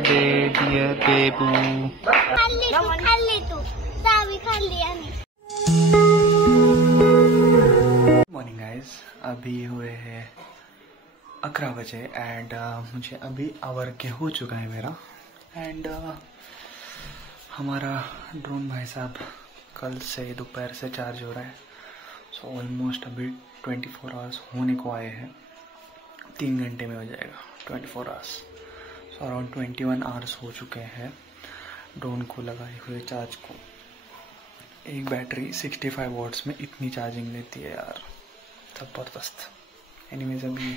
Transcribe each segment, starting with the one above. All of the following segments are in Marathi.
बर्थडे डियर बेबू। मॉर्निंग गाइस, अभी हुए हैं 11 बजे एंड मुझे अभी आवर्ग्य हो चुका है मेरा। एंड हमारा ड्रोन भाई साहब कल से दोपहर से चार्ज हो रहा है। सो ऑलमोस्ट अभी 24 आवर्स होने को आए हैं। 3 घंटे में हो जाएगा 24 आवर्स। सो अराउंड 21 आवर्स हो चुके हैं ड्रोन को लगाए हुए चार्ज को। एक बैटरी 65 वॉट्स में इतनी चार्जिंग लेती है यार, ज़बरदस्त। एनीवेज अभी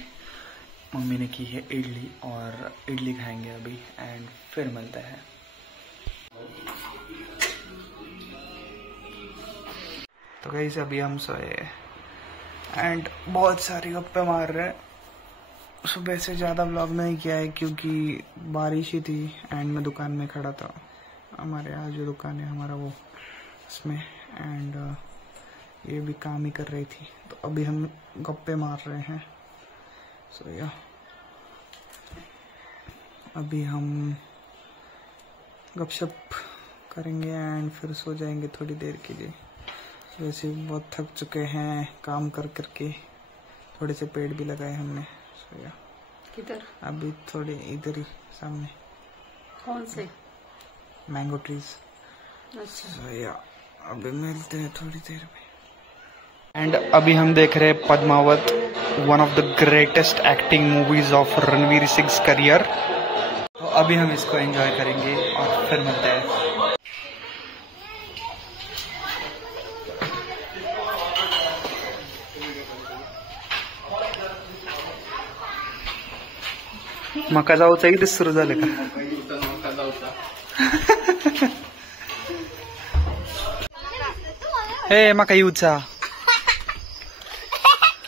मम्मी ने की है इडली और इडली खाएंगे अभी एंड फिर मिलते हैं। तो गाइस अभी हम सोए एंड बहुत सारी गप्पे मार रहे हैं। सुबह से ज़्यादा व्लॉग नहीं किया है क्योंकि बारिश ही थी एंड मैं दुकान में खड़ा था। हमारे यहाँ जो दुकान है हमारा वो उसमें एंड ये भी काम ही कर रही थी। तो अभी हम गप्पे मार रहे हैं। सो या अभी हम गपशप करेंगे एंड फिर सो जाएंगे थोड़ी देर के लिए। वैसे बहुत थक चुके हैं काम कर करके, थोड़े से पेड़ भी लगाए हमने। सो या किधर? अभी थोड़े इधर ही सामने। कौन से? Mango trees. अच्छा। सो या अभी मिलते हैं थोड़ी देर में। एंड अभी हम देख रहे हैं Padmaavat, one of the greatest acting movies of Ranveer Singh career. तो अभी हम इसको एंजॉय करेंगे और फिर मिलते हैं। मका जाऊचा इथे सुरू झालं का? हे मका येऊचा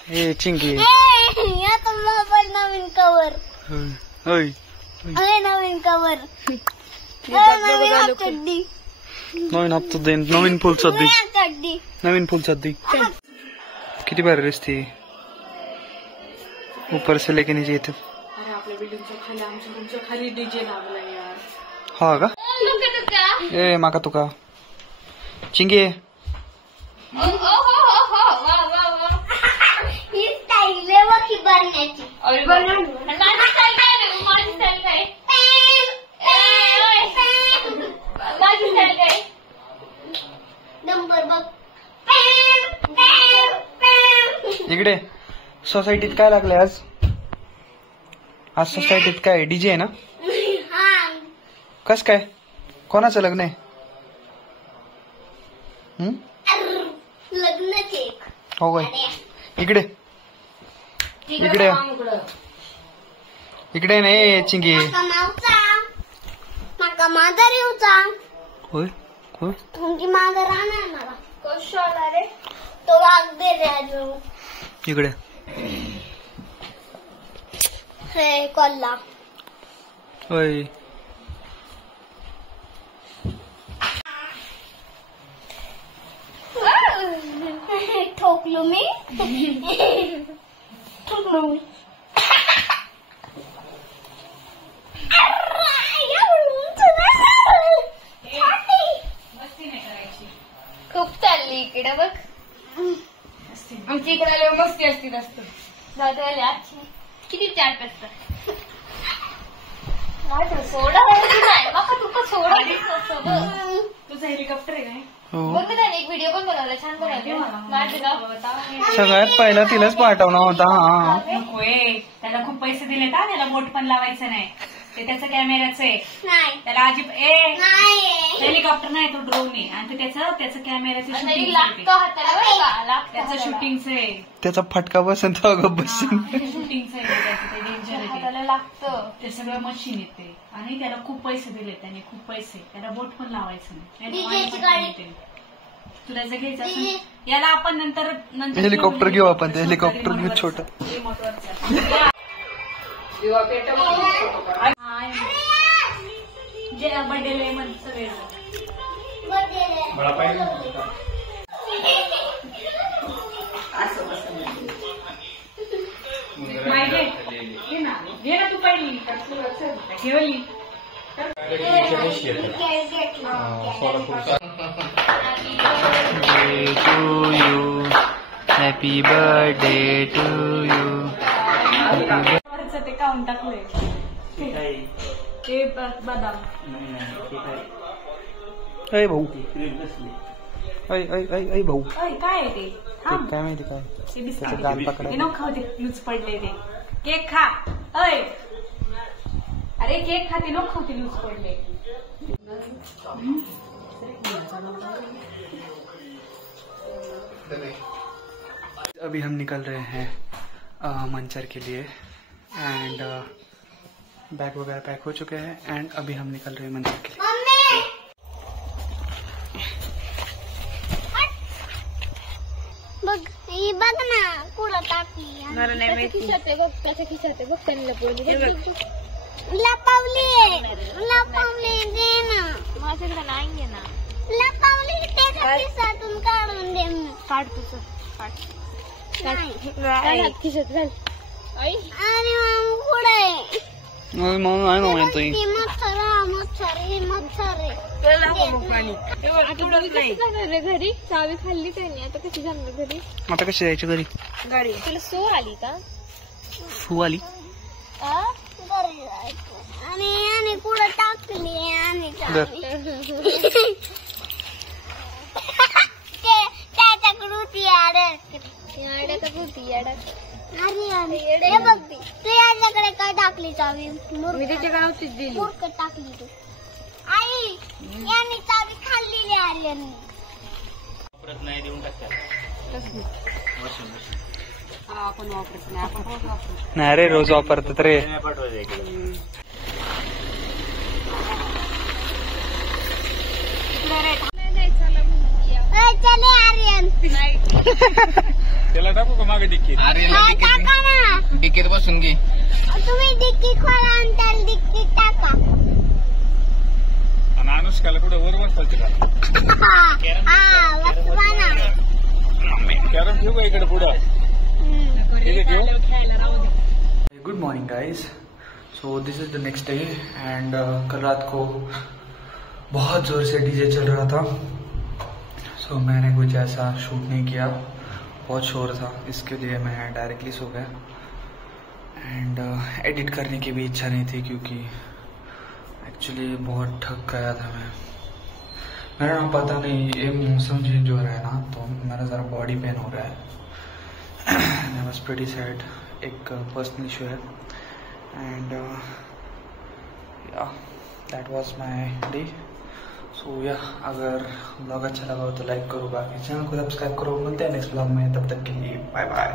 हे चिंकी नवीन कवर होय नवीन कवर नवीन हप्ता देन नवीन फुल सद्दी नवीन फुल सद्दी किती भारी दिसते ऊपर से लेके नीचे येते। अरे आपल्या बिल्डिंगच्या खाली आमच्या रूमच्या खाली डीजे लावला यार। हा का? ए माका तुका चिंगे इकडे सोसायटीत काय लागले आज? आज सोसायटीत काय डीजे आहे ना? कस काय? कोणाचं लग्न आहे? लग्न हो काय? इकडे इकडे इकडे नाही चिंगी माका मादर येऊचा होय होय तुमची मादर राहणार मला कशाला रे तो वाघ दे रे अजून इकडे हे कोल्हा होय ठोकलो मी ठोकलो खूप चालली इकडे बघ आमची इकडे आल्यावर मस्ती असती जास्त आजची किती 4 असतात सोडा सोडा तुझं हेलिकॉप्टर आहे काय? बघ ना एक व्हिडिओ पण बनवला छान बनवला सगळ्यात पहिला तिलाच पाठवला होता। हा होय त्याला खूप पैसे दिले का? त्याला बोट पण लावायचं नाही ते त्याचं कॅमेराचं आहे नाही त्याला अजिब हेलिकॉप्टर नाही तो ड्रोन आहे आणि त्याचं कॅमेराचं शूटिंग लागतो हाताला त्याचं शूटिंगचं आहे त्याचा फटका बसून तो अगं बसून शूटिंगचं आहे त्याचं ते डेंजर आहे हाताला लागतं ते सगळं मशीन येते आणि त्याला खूप पैसे दिले त्याने खूप पैसे त्याला बोट पण लावायचं नाही तुला जर घ्यायचं असेल याला आपण नंतर हेलिकॉप्टर घेऊ आपण ते हेलिकॉप्टर घेऊ छोट बर्थडे सगळे घे ना तू पहिली ठेवली हॅपी बर्थडे टू यू. ते काउंट टाकलंय ते बदाम. अय भाऊ, अय भाऊ, काय आहे ते? काय माहिती काय ते बिस्किट ते नको खाऊ, ते लूज पडले. ते केक खा. अय अरे केक खा, ते नको खाऊ, ते लूज पडले. अभी हम निकल रहे हैं मंचर के लिए एंड बैग वगैरह पैक हो चुके हैं एंड अभी हम निकल रहे हैं मंचर के लिए. बघ ना कुठं टाकली. खिशात बघ, त्याच्या खिशात बघ, त्यांना लपवली दे ना. माझ्याकडे नाहीये ना. लपवली त्याच्या खिशातून काढून दे. काढ तुझं खिशात घाल. अरे मामा कुठे घरी चावी खाल्ली त्यांनी. आता कशी जाणार घरी? आता कशी जायची घरी? गाडी तुला सू आली का? सू आली घरी जायचं. आणि पुढे टाकली आणि त्याच्याकडे होती याड्यात होती याड्यात. अरे बघ तू याच्याकडे काय टाकली चावी? मी त्याच्याकडे होतीच दिली. मूर्ख टाकली तू. आई यांनी चावी खाल्लेली आल्याने. वापरत नाही देऊन टाकतात. आपण वापरत नाही, आपण रोज वापरतो. नाही रे, रोज वापरतात रे. चले आर्यन. त्याला टाकू का मागे डिक्कीत? डिक्कीत बसून घे. तुम्ही डिक्की खोला आणि त्याला डिक्कीत टाका. आणि अनुष्काला कुठे वर बसवायचं का? कॅरम ठेवू का इकडे पुढं? Good morning guys. So this is the next day end कल रात को बहुत जोर से डीजे चल रहा था. सो मैंने कुछ ऐसा शूट नहीं किया, बहुत शोर था, इसके लिए मैं डायरेक्टली सो गया. एंड एडिट करने की भी इच्छा नहीं थी क्योंकि एक्चुअली बहुत थक गया था मैं. मेरा ना पता नहीं, ये मौसम चेंज हो रहा है ना, तो मेरा ज़रा बॉडी पेन हो रहा है. I was pretty sad. एक पर्सनल इशू है एंड या दैट वाज माय डे. सो या अगर ब्लॉग अच्छा लगा हो तो लाइक करो, बाकी चैनल को सब्सक्राइब करो. मिलते हैं नेक्स्ट ब्लॉग में, तब तक के लिए बाय बाय.